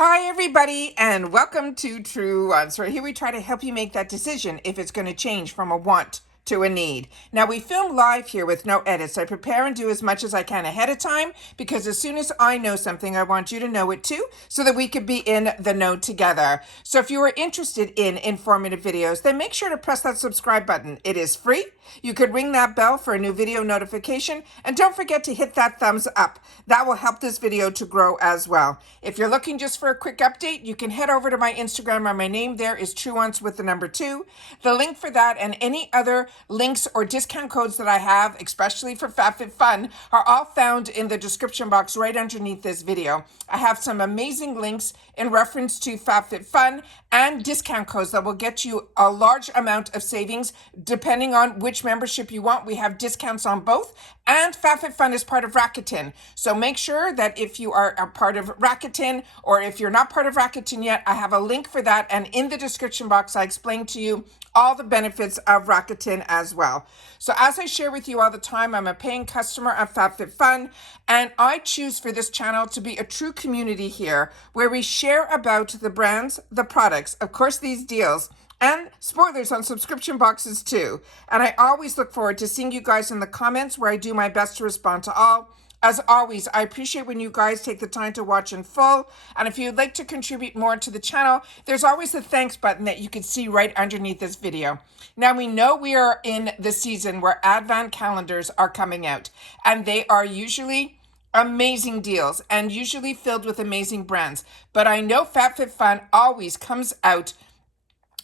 Hi, everybody, and welcome to Truewants, where here we try to help you make that decision if it's going to change from a want to a need. Now, we film live here with no edits. I prepare and do as much as I can ahead of time because as soon as I know something, I want you to know it too so that we could be in the know together. So if you are interested in informative videos, then make sure to press that subscribe button. It is free. You could ring that bell for a new video notification, and don't forget to hit that thumbs up. That will help this video to grow as well. If you're looking just for a quick update, you can head over to my Instagram, where my name there is Truewants with the number 2. The link for that and any other links or discount codes that I have, especially for FabFitFun, are all found in the description box right underneath this video. I have some amazing links in reference to FabFitFun and discount codes that will get you a large amount of savings depending on which membership you want. We have discounts on both, and FabFitFun is part of Rakuten. So make sure that if you are a part of Rakuten, or if you're not part of Rakuten yet, I have a link for that, and in the description box I explain to you all the benefits of Rakuten as well. So as I share with you all the time, I'm a paying customer of FabFitFun, and I choose for this channel to be a true community here where we share about the brands, the products, of course these deals, and spoilers on subscription boxes too. And I always look forward to seeing you guys in the comments, where I do my best to respond to all. As always, I appreciate when you guys take the time to watch in full. And if you'd like to contribute more to the channel, there's always the thanks button that you can see right underneath this video. Now, we know we are in the season where Advent calendars are coming out, and they are usually amazing deals and usually filled with amazing brands. But I know FabFitFun always comes out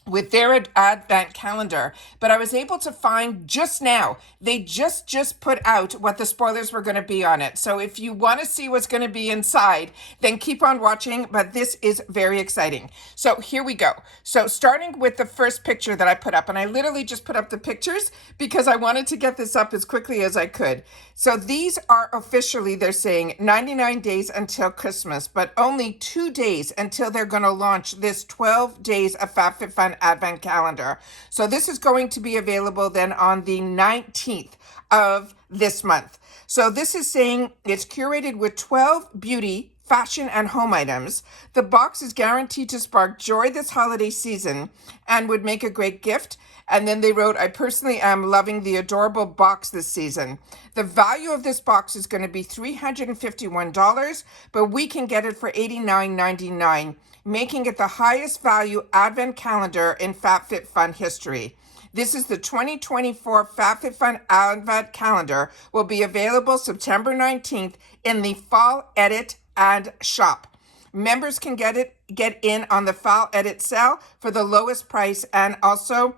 with their Advent calendar, but I was able to find just now, they just put out what the spoilers were going to be on it. So if you want to see what's going to be inside, then keep on watching, but this is very exciting. So here we go. So starting with the first picture that I put up, and I literally just put up the pictures because I wanted to get this up as quickly as I could. So these are officially, they're saying 99 days until Christmas, but only 2 days until they're going to launch this 12 days of FabFitFun Advent calendar. So this is going to be available then on the 19th of this month. So this is saying it's curated with 12 beauty, fashion, and home items. The box is guaranteed to spark joy this holiday season and would make a great gift. And then they wrote, I personally am loving the adorable box this season. The value of this box is going to be $351, but we can get it for $89.99, making it the highest value Advent calendar in FabFitFun history. This is the 2024 FabFitFun Advent calendar, will be available September 19th in the Fall Edit and Shop. Members can get in on the Fall Edit sale for the lowest price, and also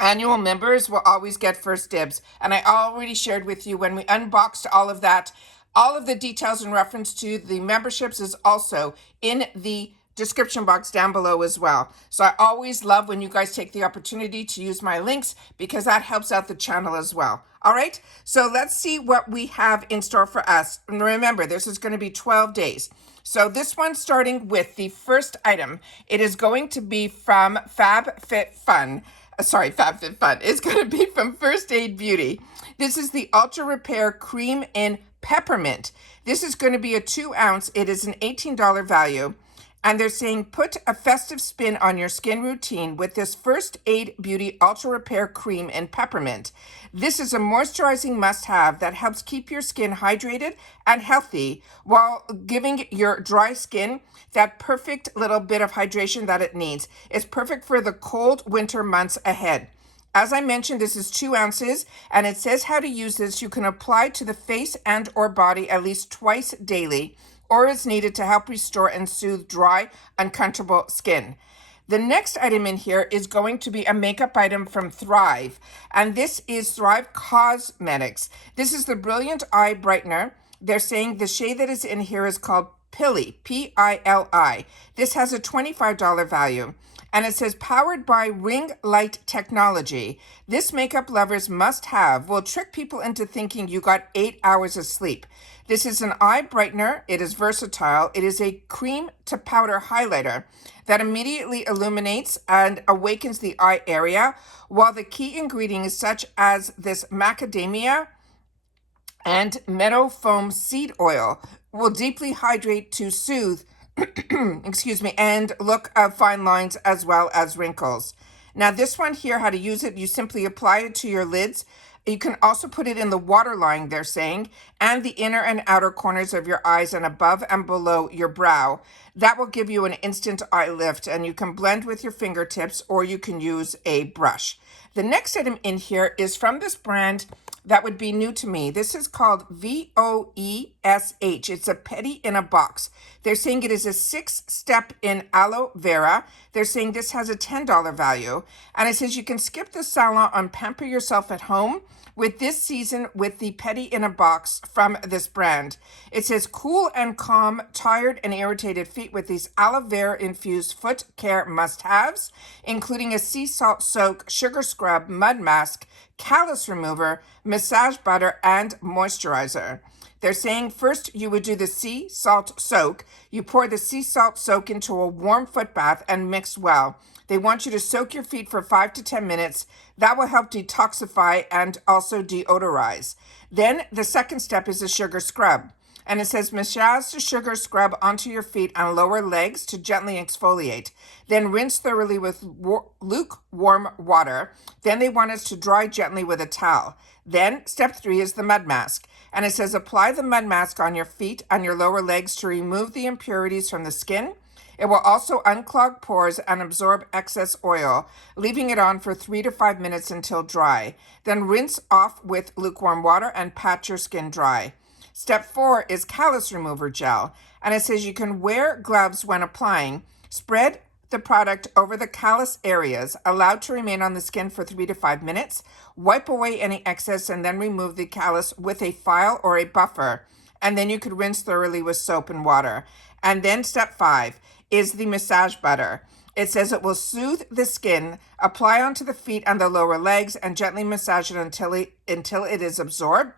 annual members will always get first dibs. And I already shared with you when we unboxed all of that, all of the details in reference to the memberships is also in the description box down below as well. So I always love when you guys take the opportunity to use my links because that helps out the channel as well. All right, so let's see what we have in store for us. And remember, this is going to be 12 days. So this one, starting with the first item, it is going to be from FabFitFun. FabFitFun. It's going to be from First Aid Beauty. This is the Ultra Repair Cream in Peppermint. This is going to be a 2-ounce. It is an $18 value. And they're saying put a festive spin on your skin routine with this First Aid Beauty Ultra Repair Cream in Peppermint. This is a moisturizing must-have that helps keep your skin hydrated and healthy while giving your dry skin that perfect little bit of hydration that it needs. It's perfect for the cold winter months ahead. As I mentioned, this is 2 ounces, and it says how to use this. You can apply to the face and or body at least twice daily, or is needed to help restore and soothe dry, uncomfortable skin. The next item in here is going to be a makeup item from Thrive, and this is Thrive Cosmetics. This is the Brilliant Eye Brightener. They're saying the shade that is in here is called Pili, P-I-L-I. This has a $25 value. And it says, powered by ring light technology, this makeup lovers must have will trick people into thinking you got 8 hours of sleep. This is an eye brightener. It is versatile. It is a cream to powder highlighter that immediately illuminates and awakens the eye area, while the key ingredients such as this macadamia and meadow foam seed oil will deeply hydrate to soothe excuse me, and look of fine lines as well as wrinkles. Now this one here, how to use it, you simply apply it to your lids. You can also put it in the waterline, they're saying, and the inner and outer corners of your eyes and above and below your brow. That will give you an instant eye lift, and you can blend with your fingertips or you can use a brush. The next item in here is from this brand that would be new to me. This is called VOES. It's a petty in a box. They're saying it is a 6-step in aloe vera. They're saying this has a $10 value. And it says you can skip the salon and pamper yourself at home with this season with the petty in a box from this brand. It says cool and calm tired and irritated feet with these aloe vera infused foot care must-haves, including a sea salt soak, sugar scrub, mud mask, callus remover, massage butter, and moisturizer. They're saying first you would do the sea salt soak. You pour the sea salt soak into a warm foot bath and mix well. They want you to soak your feet for 5 to 10 minutes. That will help detoxify and also deodorize. Then the second step is a sugar scrub. And it says massage the sugar scrub onto your feet and lower legs to gently exfoliate. Then rinse thoroughly with lukewarm water. Then they want us to dry gently with a towel. Then step 3 is the mud mask. And it says apply the mud mask on your feet and your lower legs to remove the impurities from the skin. It will also unclog pores and absorb excess oil, leaving it on for 3 to 5 minutes until dry. Then rinse off with lukewarm water and pat your skin dry. Step 4 is callus remover gel, and it says you can wear gloves when applying. Spread the product over the callus areas, allowed to remain on the skin for 3 to 5 minutes. Wipe away any excess and then remove the callus with a file or a buffer, and then you could rinse thoroughly with soap and water. And then step 5 is the massage butter. It says it will soothe the skin, apply onto the feet and the lower legs, and gently massage it until it is absorbed.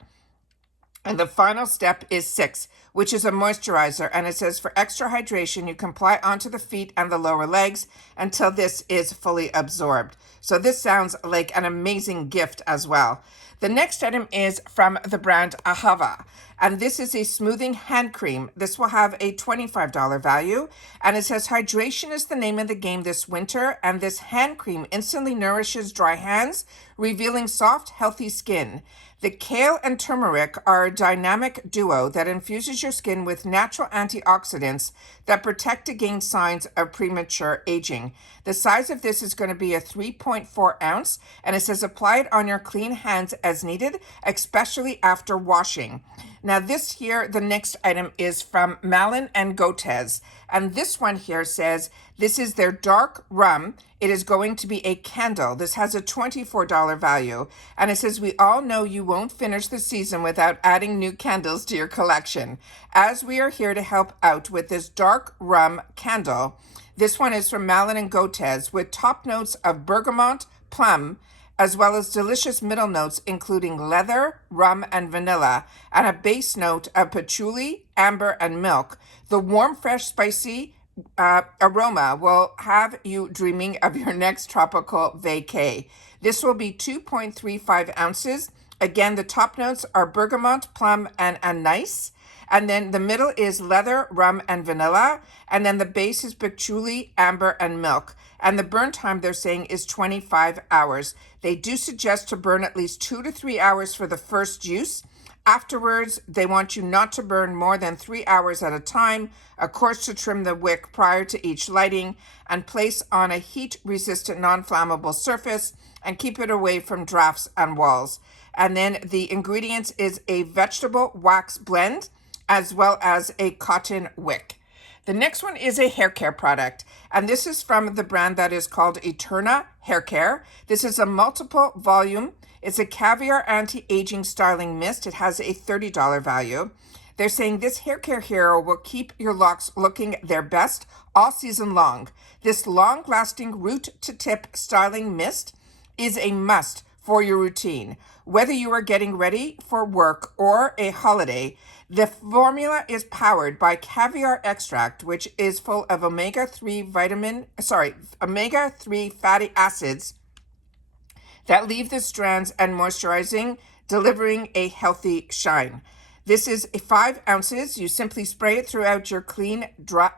And the final step is 6, which is a moisturizer. And it says for extra hydration, you can apply onto the feet and the lower legs until this is fully absorbed. So this sounds like an amazing gift as well. The next item is from the brand Ahava. And this is a smoothing hand cream. This will have a $25 value. And it says hydration is the name of the game this winter. And this hand cream instantly nourishes dry hands, revealing soft, healthy skin. The kale and turmeric are a dynamic duo that infuses your skin with natural antioxidants that protect against signs of premature aging. The size of this is going to be a 3.4 ounce, and it says apply it on your clean hands as needed, especially after washing. Now this here, the next item is from Malin and Goetz, and this one here says this is their dark rum. It is going to be a candle. This has a $24 value, and it says we all know you won't finish the season without adding new candles to your collection. As we are here to help out with this dark rum candle, this one is from Malin and Goetz with top notes of bergamot, plum, as well as delicious middle notes including leather, rum, and vanilla, and a base note of patchouli, amber, and milk. The warm, fresh, spicy aroma will have you dreaming of your next tropical vacay. This will be 2.35 ounces. Again, the top notes are bergamot, plum, and anise. And then the middle is leather, rum, and vanilla. And then the base is patchouli, amber, and milk. And the burn time, they're saying, is 25 hours. They do suggest to burn at least 2 to 3 hours for the first use. Afterwards, they want you not to burn more than 3 hours at a time, of course, to trim the wick prior to each lighting, and place on a heat-resistant, non-flammable surface, and keep it away from drafts and walls. And then the ingredients is a vegetable wax blend, as well as a cotton wick. The next one is a hair care product, and this is from the brand that is called Eterna Hair Care. This is a multiple volume. It's a caviar anti-aging styling mist. It has a $30 value. They're saying this hair care hero will keep your locks looking their best all season long. This long-lasting root-to-tip styling mist is a must for your routine. Whether you are getting ready for work or a holiday, the formula is powered by caviar extract, which is full of omega-3 fatty acids that leave the strands and moisturizing, delivering a healthy shine. This is 5 ounces. You simply spray it throughout your clean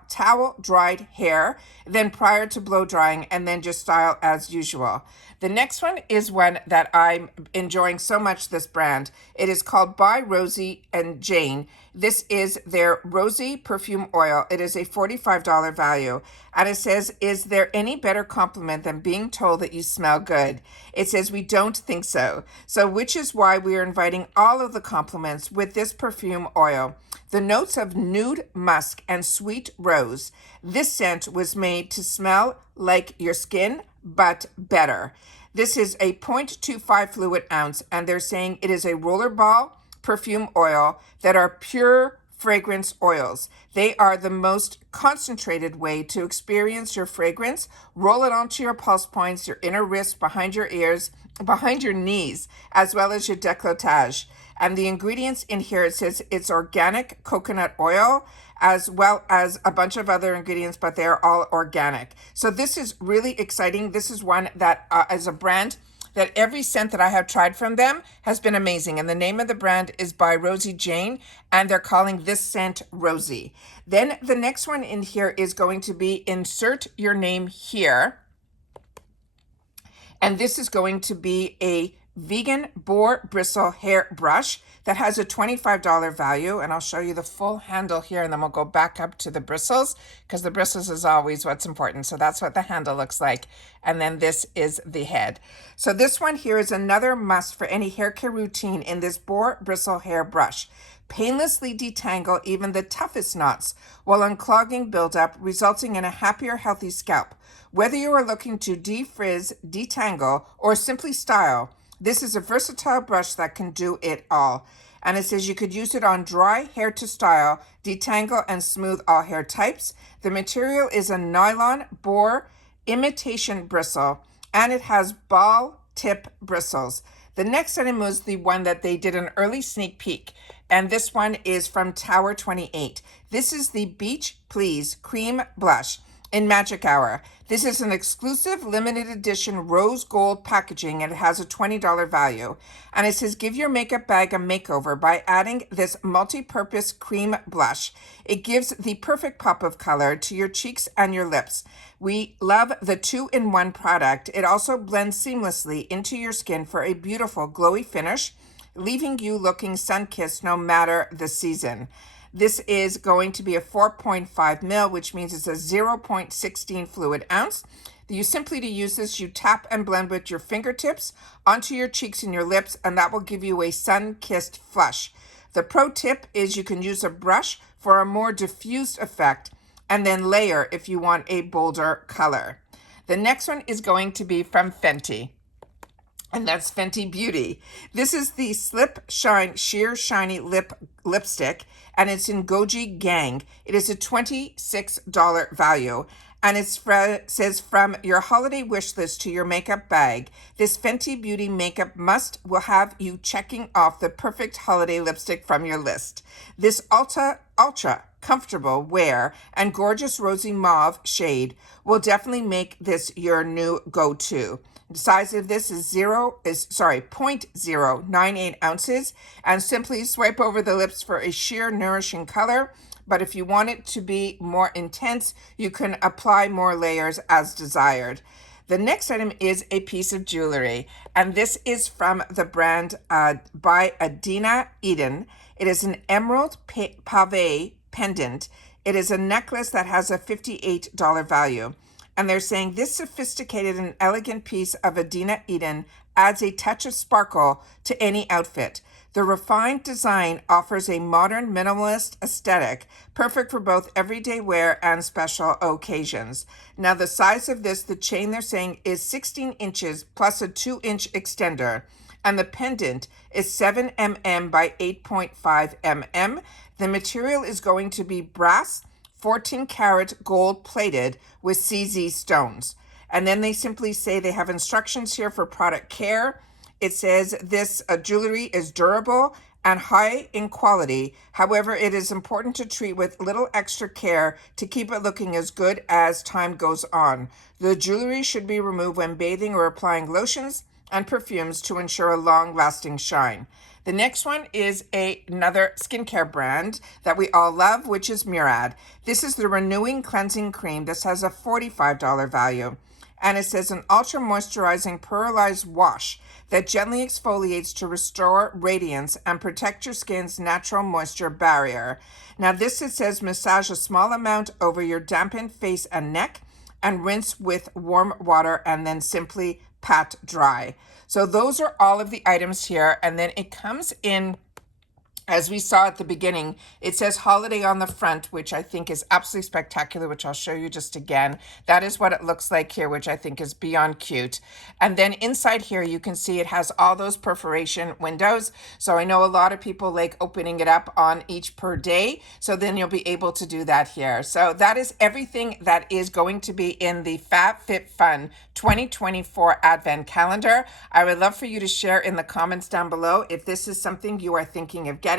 towel dried hair, then prior to blow drying, and then just style as usual. The next one is one that I'm enjoying so much, this brand. It is called by Rosie and Jane. This is their Rosie perfume oil. It is a $45 value. And it says, is there any better compliment than being told that you smell good? It says, we don't think so. So which is why we are inviting all of the compliments with this perfume oil. The notes of nude musk and sweet rose. This scent was made to smell like your skin, but better. This is a 0.25 fluid ounce, and they're saying it is a rollerball perfume oil that are pure fragrance oils. They are the most concentrated way to experience your fragrance. Roll it onto your pulse points, your inner wrist, behind your ears, behind your knees, as well as your décolletage. And the ingredients in here, it says it's organic coconut oil, as well as a bunch of other ingredients, but they're all organic. So this is really exciting. This is one that is a brand that every scent that I have tried from them has been amazing. And the name of the brand is by Rosie Jane, and they're calling this scent Rosie. Then the next one in here is going to be insert your name here. And this is going to be a vegan Boar bristle hair brush that has a $25 value. And I'll show you the full handle here, and then we'll go back up to the bristles, because the bristles is always what's important. So that's what the handle looks like. And then this is the head. So this one here is another must for any hair care routine in this Boar bristle hair brush. Painlessly detangle even the toughest knots while unclogging buildup, resulting in a happier, healthy scalp. Whether you are looking to defrizz, detangle, or simply style, this is a versatile brush that can do it all. And it says you could use it on dry hair to style, detangle, and smooth all hair types. The material is a nylon Boar imitation bristle, and it has ball tip bristles. The next item was the one that they did an early sneak peek, and this one is from Tower 28. This is the Beach Please Cream Blush in Magic Hour. This is an exclusive limited edition rose gold packaging, and it has a $20 value. And it says, give your makeup bag a makeover by adding this multi-purpose cream blush. It gives the perfect pop of color to your cheeks and your lips. We love the 2-in-1 product. It also blends seamlessly into your skin for a beautiful glowy finish, leaving you looking sun-kissed no matter the season. This is going to be a 4.5 mil, which means it's a 0.16 fluid ounce. You simply, to use this, you tap and blend with your fingertips onto your cheeks and your lips, and that will give you a sun-kissed flush. The pro tip is you can use a brush for a more diffused effect, and then layer if you want a bolder color. The next one is going to be from Fenty, and that's Fenty Beauty. This is the Slip Shine Sheer Shiny Lipstick, and it's in Goji Gang. It is a $26 value, and it says, from your holiday wish list to your makeup bag, this Fenty Beauty makeup must will have you checking off the perfect holiday lipstick from your list. This ultra comfortable wear and gorgeous rosy mauve shade will definitely make this your new go-to. The size of this is 0.098 ounces, and simply swipe over the lips for a sheer nourishing color. But if you want it to be more intense, you can apply more layers as desired. The next item is a piece of jewelry, and this is from the brand by Adena Eden. It is an emerald pave pendant. It is a necklace that has a $58 value. And they're saying this sophisticated and elegant piece of Adena Eden adds a touch of sparkle to any outfit. The refined design offers a modern minimalist aesthetic, perfect for both everyday wear and special occasions. Now the size of this, the chain they're saying is 16 inches plus a 2-inch extender. And the pendant is 7 mm by 8.5 mm. The material is going to be brass, 14 karat gold plated with CZ stones. And then they simply say they have instructions here for product care. It says this jewelry is durable and high in quality. However, it is important to treat with little extra care to keep it looking as good as time goes on. The jewelry should be removed when bathing or applying lotions and perfumes to ensure a long-lasting shine. The next one is another skincare brand that we all love, which is Mirad. This is the Renewing Cleansing Cream. This has a $45 value. And it says an ultra moisturizing pearlized wash that gently exfoliates to restore radiance and protect your skin's natural moisture barrier. Now this, it says, massage a small amount over your dampened face and neck and rinse with warm water and then simply pat dry. So those are all of the items here. And then it comes in, as we saw at the beginning, it says holiday on the front, which I think is absolutely spectacular, which I'll show you just again. That is what it looks like here, which I think is beyond cute. And then inside here, you can see it has all those perforation windows. So I know a lot of people like opening it up on each per day. So then you'll be able to do that here. So that is everything that is going to be in the FabFitFun 2024 Advent Calendar. I would love for you to share in the comments down below if this is something you are thinking of getting.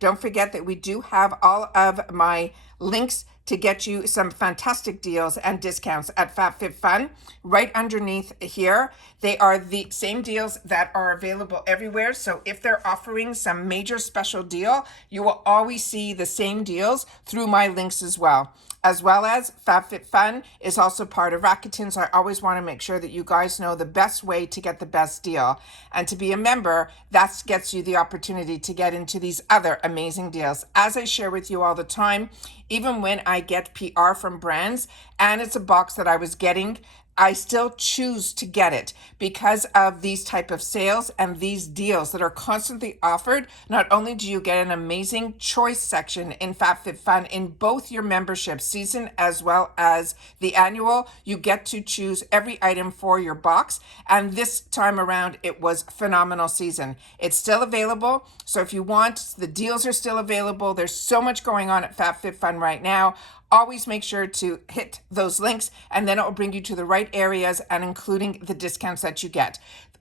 Don't forget that we do have all of my links to get you some fantastic deals and discounts at FabFitFun right underneath here. They are the same deals that are available everywhere. So if they're offering some major special deal, you will always see the same deals through my links as well. As well as FabFitFun is also part of Rakuten, so I always want to make sure that you guys know the best way to get the best deal. And to be a member, that gets you the opportunity to get into these other amazing deals. As I share with you all the time, even when I get PR from brands and it's a box that I was getting, I still choose to get it because of these type of sales and these deals that are constantly offered. Not only do you get an amazing choice section in FabFitFun in both your membership season as well as the annual, you get to choose every item for your box. And this time around, it was phenomenal season. It's still available. So if you want, the deals are still available. There's so much going on at FabFitFun right now. Always make sure to hit those links and then it will bring you to the right areas and including the discounts that you get.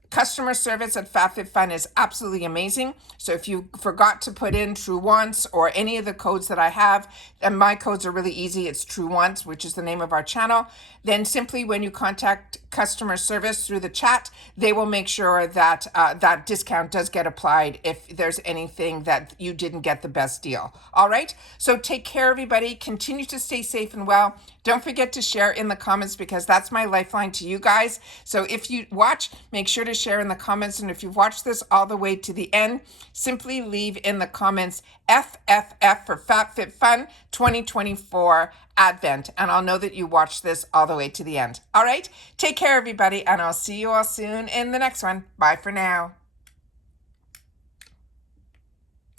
Customer service at FabFitFun is absolutely amazing. So if you forgot to put in Truewants or any of the codes that I have, and my codes are really easy, it's Truewants, which is the name of our channel, then simply when you contact customer service through the chat, they will make sure that that discount does get applied if there's anything that you didn't get the best deal. All right, so take care, everybody. Continue to stay safe and well. Don't forget to share in the comments because that's my lifeline to you guys. So if you watch, make sure to share in the comments. And if you've watched this all the way to the end, simply leave in the comments FFF for FabFitFun 2024 Advent. And I'll know that you watched this all the way to the end. All right, take care, everybody. And I'll see you all soon in the next one. Bye for now.